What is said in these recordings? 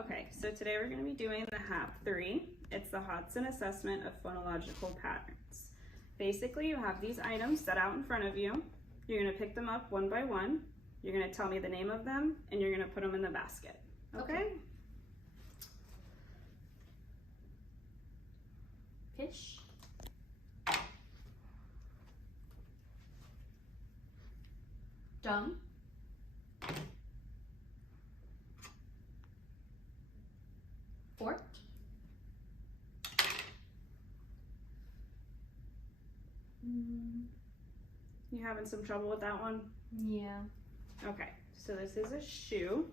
Okay, so today we're going to be doing the HAPP 3. It's the Hodson Assessment of Phonological Patterns. Basically, you have these items set out in front of you. You're going to pick them up one by one. You're going to tell me the name of them, and you're going to put them in the basket. Okay? Fish. Dumb. Fork. You having some trouble with that one? Yeah. Okay, so this is a shoe.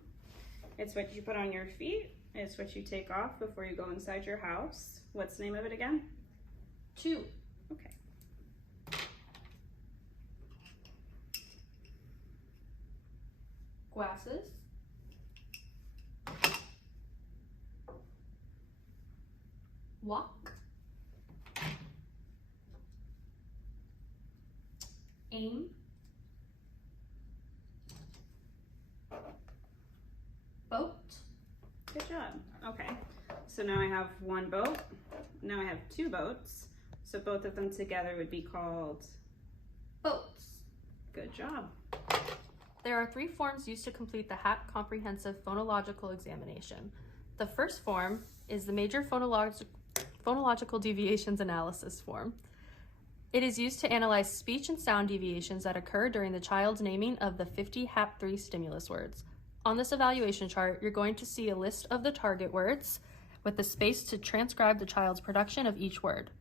It's what you put on your feet. It's what you take off before you go inside your house. What's the name of it again? Two. Okay. Glasses. Walk. Aim. Boat. Good job. Okay, so now I have one boat. Now I have two boats. So both of them together would be called Boats. Good job. There are 3 forms used to complete the HAPP Comprehensive Phonological Examination. The first form is the Major Phonological Deviations Analysis form. It is used to analyze speech and sound deviations that occur during the child's naming of the 50 HAPP 3 stimulus words. On this evaluation chart, you're going to see a list of the target words with the space to transcribe the child's production of each word.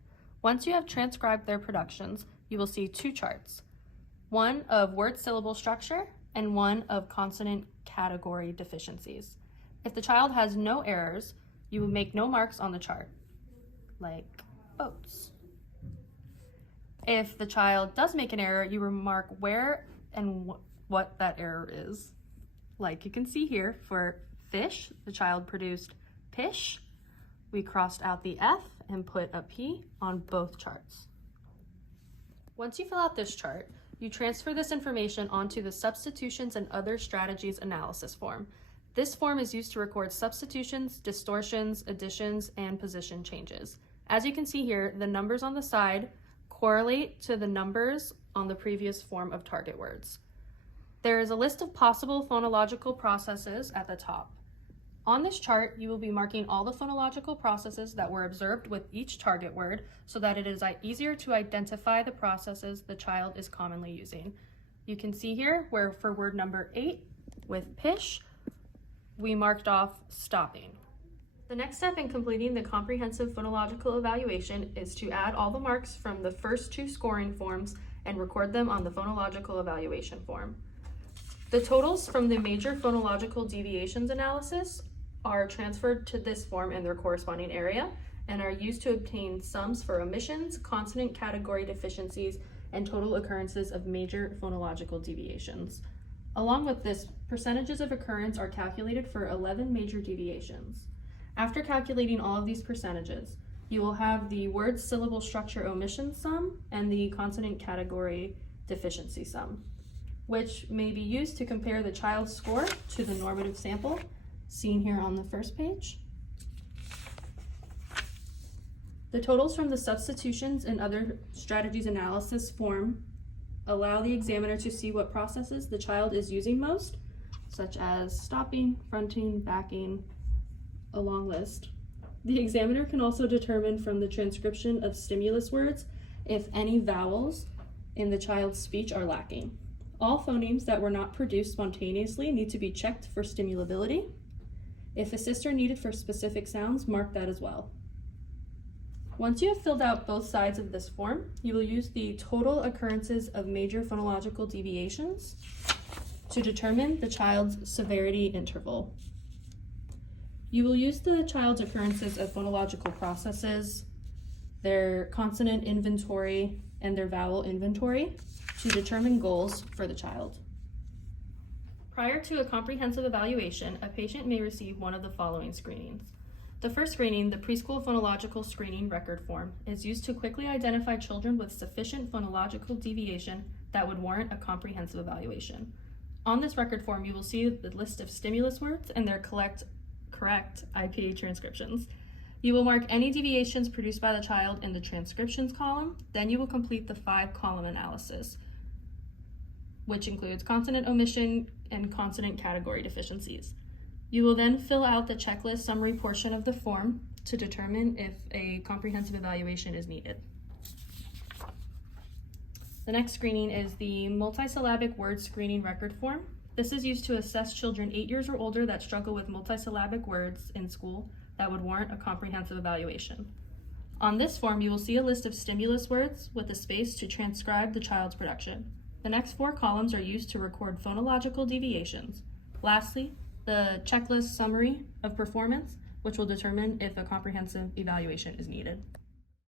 Once you have transcribed their productions, you will see 2 charts, one of word syllable structure and one of consonant category deficiencies. If the child has no errors, you will make no marks on the chart, like boats. If the child does make an error, you remark where and what that error is. Like you can see here for fish, the child produced pish. We crossed out the F and put a P on both charts. Once you fill out this chart, you transfer this information onto the Substitutions and Other Strategies Analysis form. This form is used to record substitutions, distortions, additions, and position changes. As you can see here, the numbers on the side correlate to the numbers on the previous form of target words. There is a list of possible phonological processes at the top. On this chart, you will be marking all the phonological processes that were observed with each target word so that it is easier to identify the processes the child is commonly using. You can see here where for word number 8 with pish, we marked off stopping. The next step in completing the comprehensive phonological evaluation is to add all the marks from the first 2 scoring forms and record them on the phonological evaluation form. The totals from the Major Phonological Deviations Analysis are transferred to this form in their corresponding area and are used to obtain sums for omissions, consonant category deficiencies, and total occurrences of major phonological deviations. Along with this, percentages of occurrence are calculated for 11 major deviations. After calculating all of these percentages, you will have the word syllable structure omission sum and the consonant category deficiency sum, which may be used to compare the child's score to the normative sample seen here on the first page. The totals from the Substitutions and Other Strategies Analysis form allow the examiner to see what processes the child is using most, such as stopping, fronting, backing, a long list. The examiner can also determine from the transcription of stimulus words if any vowels in the child's speech are lacking. All phonemes that were not produced spontaneously need to be checked for stimulability. If assists are needed for specific sounds, mark that as well. Once you have filled out both sides of this form, you will use the total occurrences of major phonological deviations to determine the child's severity interval. You will use the child's occurrences of phonological processes, their consonant inventory, and their vowel inventory to determine goals for the child. Prior to a comprehensive evaluation, a patient may receive one of the following screenings. The first screening, the Preschool Phonological Screening Record Form, is used to quickly identify children with sufficient phonological deviation that would warrant a comprehensive evaluation. On this record form, you will see the list of stimulus words and their correct correct IPA transcriptions. You will mark any deviations produced by the child in the transcriptions column. Then you will complete the 5-column analysis, which includes consonant omission and consonant category deficiencies. You will then fill out the checklist summary portion of the form to determine if a comprehensive evaluation is needed. The next screening is the multisyllabic word screening record form. This is used to assess children 8 years or older that struggle with multisyllabic words in school that would warrant a comprehensive evaluation. On this form, you will see a list of stimulus words with a space to transcribe the child's production. The next 4 columns are used to record phonological deviations. Lastly, the checklist summary of performance, which will determine if a comprehensive evaluation is needed.